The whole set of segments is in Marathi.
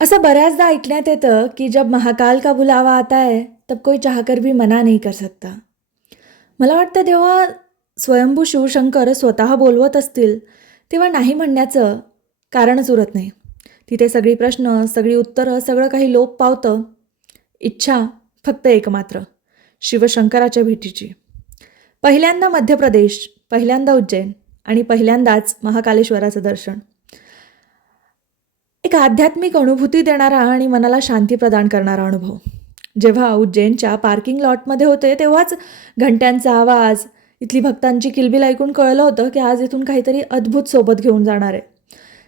असं बऱ्याचदा ऐकण्यात येतं की जब महाकाल का बुलावा आता है तब कोई चाहकर भी मना नाही कर सकता. मला वाटतं तेव्हा स्वयंभू शिवशंकर स्वतः बोलवत असतील तेव्हा नाही म्हणण्याचं कारणच उरत नाही. तिथे सगळी प्रश्न सगळी उत्तरं सगळं काही लोप पावतं. इच्छा फक्त एक मात्र शिवशंकराच्या भेटीची. पहिल्यांदा मध्य प्रदेश पहिल्यांदा उज्जैन आणि पहिल्यांदाच महाकालेश्वराचं दर्शन. एक आध्यात्मिक अनुभूती देणारा आणि मनाला शांती प्रदान करणारा अनुभव. जेव्हा उज्जैनच्या पार्किंग लॉटमध्ये होते तेव्हाच घंट्यांचा आवाज इथली भक्तांची किलबिल ऐकून कळलं होतं की आज इथून काहीतरी अद्भुत सोबत घेऊन जाणार आहे.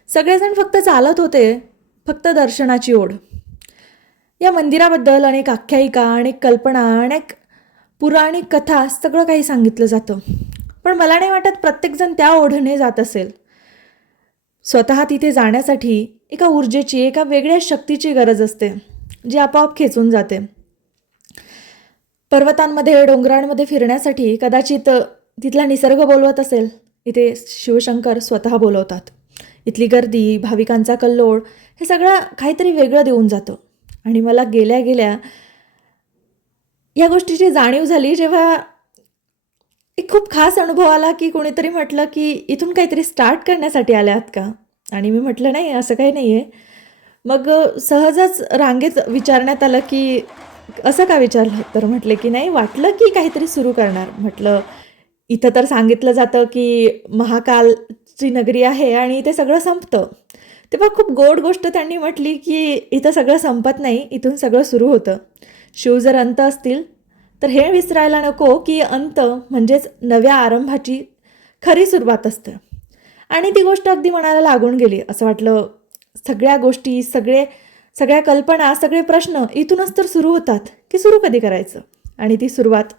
सगळेजण फक्त चालत होते फक्त दर्शनाची ओढ. या मंदिराबद्दल अनेक आख्यायिका अनेक कल्पना अनेक पुराणिक कथा सगळं काही सांगितलं जातं. पण मला नाही वाटत प्रत्येकजण त्या ओढने जात असेल. स्वतः तिथे जाण्यासाठी एका ऊर्जेची एका वेगळ्या शक्तीची गरज असते जी आपोआप खेचून जाते. पर्वतांमध्ये डोंगरांमध्ये फिरण्यासाठी कदाचित तिथला निसर्ग बोलवत असेल. इथे शिवशंकर स्वतः बोलवतात. इथली गर्दी भाविकांचा कल्लोळ हे सगळं काहीतरी वेगळं देऊन जातं. आणि मला गेल्या गेल्या या गोष्टीची जाणीव झाली जेव्हा एक खूप खास अनुभव आला की कोणीतरी म्हटलं की इथून काहीतरी स्टार्ट करण्यासाठी आल्यात का? आणि मी म्हटलं नाही असं काही नाही आहे मग सहजच रांगेत विचारण्यात आलं की असं का विचारलं? तर म्हटले की नाही वाटलं की काहीतरी सुरू करणार. म्हटलं इथं तर सांगितलं जातं की महाकालची नगरी आहे आणि ते सगळं संपतं. तेव्हा खूप गोड गोष्ट त्यांनी म्हटली की इथं सगळं संपत नाही इथून सगळं सुरू होतं. शिव जर अंत असतील तर हे विसरायला नको की अंत म्हणजेच नव्या आरंभाची खरी सुरुवात असते. आणि ती गोष्ट अगदी मनाला लागून गेली. असं वाटलं सगळ्या गोष्टी सगळे सगळ्या कल्पना सगळे प्रश्न इथूनच तर सुरू होतात की सुरू कधी करायचं? आणि ती सुरुवात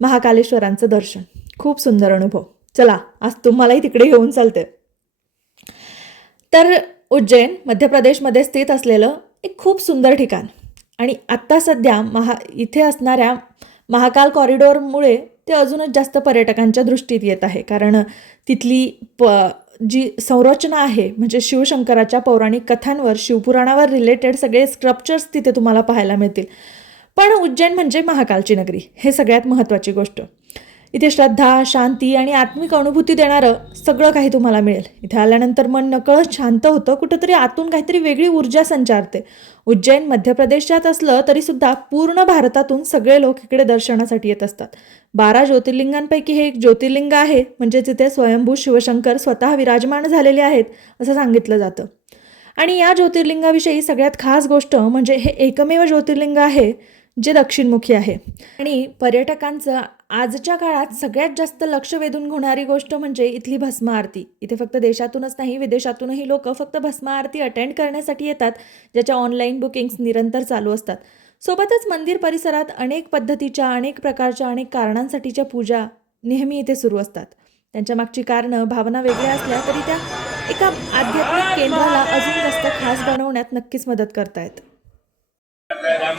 महाकालेश्वरांचं दर्शन. खूप सुंदर अनुभव. चला आज तुम्हालाही तिकडे घेऊन चालते. तर उज्जैन मध्य प्रदेशमध्ये स्थित असलेलं एक खूप सुंदर ठिकाण. आणि आत्ता सध्या महा इथे असणाऱ्या महाकाल कॉरिडॉरमुळे ते अजूनच जास्त पर्यटकांच्या दृष्टीत येत आहे. कारण तिथली प जी संरचना आहे म्हणजे शिवशंकराच्या पौराणिक कथांवर शिवपुराणावर रिलेटेड सगळे स्ट्रक्चर्स तिथे तुम्हाला पाहायला मिळतील. पण उज्जैन म्हणजे महाकालची नगरी हे सगळ्यात महत्त्वाची गोष्ट. इथे श्रद्धा शांती आणि आत्मिक अनुभूती देणारं सगळं काही तुम्हाला मिळेल. इथे आल्यानंतर मन नकळत शांत होतं कुठंतरी आतून काहीतरी वेगळी ऊर्जा संचारते. उज्जैन मध्य प्रदेशात असलं तरीसुद्धा पूर्ण भारतातून सगळे लोक इकडे दर्शनासाठी येत असतात. बारा ज्योतिर्लिंगांपैकी हे एक ज्योतिर्लिंग आहे म्हणजे तिथे स्वयंभू शिवशंकर स्वतः विराजमान झालेले आहेत असं सांगितलं जातं. आणि या ज्योतिर्लिंगाविषयी सगळ्यात खास गोष्ट म्हणजे हे एकमेव ज्योतिर्लिंग आहे जे दक्षिणमुखी आहे. आणि पर्यटकांचं आजच्या काळात सगळ्यात जास्त लक्ष वेधून घेणारी गोष्ट म्हणजे इथली भस्म आरती इथे फक्त देशातूनच नाही विदेशातूनही लोक फक्त भस्म आरती अटेंड करण्यासाठी येतात ज्याच्या ऑनलाईन बुकिंग्स निरंतर चालू असतात. सोबतच मंदिर परिसरात अनेक पद्धतीच्या अनेक प्रकारच्या अनेक कारणांसाठीच्या पूजा नेहमी इथे सुरू असतात. त्यांच्या मागची कारणं भावना वेगळ्या असल्या तरी त्या एका आध्यात्मिक केंद्राला अजून जास्त खास बनवण्यात नक्कीच मदत करतायत.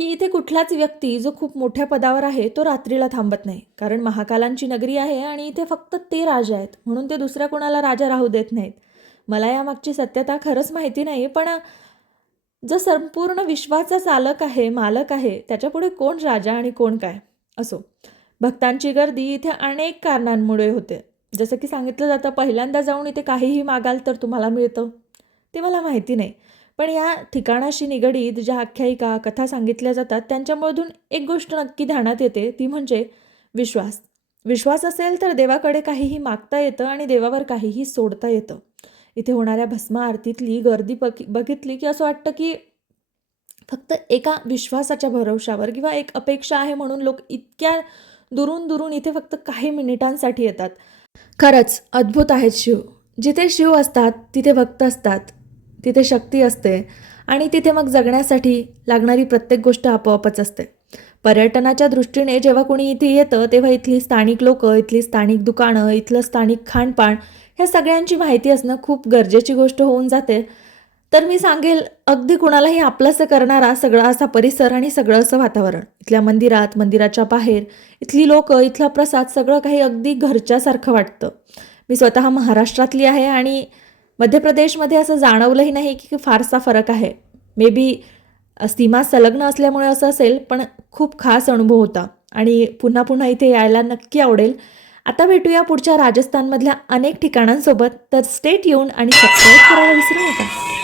की इथे कुठलाच व्यक्ती जो खूप मोठ्या पदावर आहे तो रात्रीला थांबत नाही. कारण महाकालांची नगरी आहे आणि इथे फक्त ते राजा आहेत. म्हणून ते दुसऱ्या कोणाला राजा राहू देत नाहीत. मला यामागची सत्यता खरंच माहिती नाही पण जो संपूर्ण विश्वाचा चालक आहे मालक आहे त्याच्यापुढे कोण राजा आणि कोण काय? असो. भक्तांची गर्दी इथे अनेक कारणांमुळे होते. जसं की सांगितलं जातं पहिल्यांदा जाऊन इथे काहीही मागाल तर तुम्हाला मिळतं. ते मला माहिती नाही. पण या ठिकाणाशी निगडीत ज्या आख्यायिका कथा सांगितल्या जातात त्यांच्यामधून एक गोष्ट नक्की ध्यानात येते ती म्हणजे विश्वास. विश्वास असेल तर देवाकडे काहीही मागता येतं आणि देवावर काहीही सोडता येतं. इथे होणाऱ्या भस्म आरतीतली गर्दी बघ बघितली की असं वाटतं की फक्त एका विश्वासाच्या भरवशावर किंवा एक अपेक्षा आहे म्हणून लोक इतक्या दुरून दुरून इथे फक्त काही मिनिटांसाठी येतात. खरंच अद्भुत आहेत शिव. जिथे शिव असतात तिथे भक्त असतात. तिथे शक्ती असते आणि तिथे मग जगण्यासाठी लागणारी प्रत्येक गोष्ट आपोआपच असते. पर्यटनाच्या दृष्टीने जेव्हा कोणी इथे येतं तेव्हा इथली स्थानिक लोकं इथली स्थानिक दुकानं इथलं स्थानिक खाणपान ह्या सगळ्यांची माहिती असणं खूप गरजेची गोष्ट होऊन जाते. तर मी सांगेल अगदी कुणालाही आपलंसं करणारा सगळा असा परिसर आणि सगळं असं वातावरण. इथल्या मंदिरात मंदिराच्या बाहेर इथली लोकं इथला प्रसाद सगळं काही अगदी घरच्यासारखं वाटतं. मी स्वतः महाराष्ट्रातली आहे आणि मध्य प्रदेशमध्ये असं जाणवलंही नाही की फारसा फरक आहे. मे बी सीमा संलग्न असल्यामुळे असं असेल पण खूप खास अनुभव होता आणि पुन्हा पुन्हा इथे यायला नक्की आवडेल. आता भेटूया पुढच्या राजस्थानमधल्या अनेक ठिकाणांसोबत तर स्टेट येऊन आणि सबस्क्राईब करायला विसरू नका.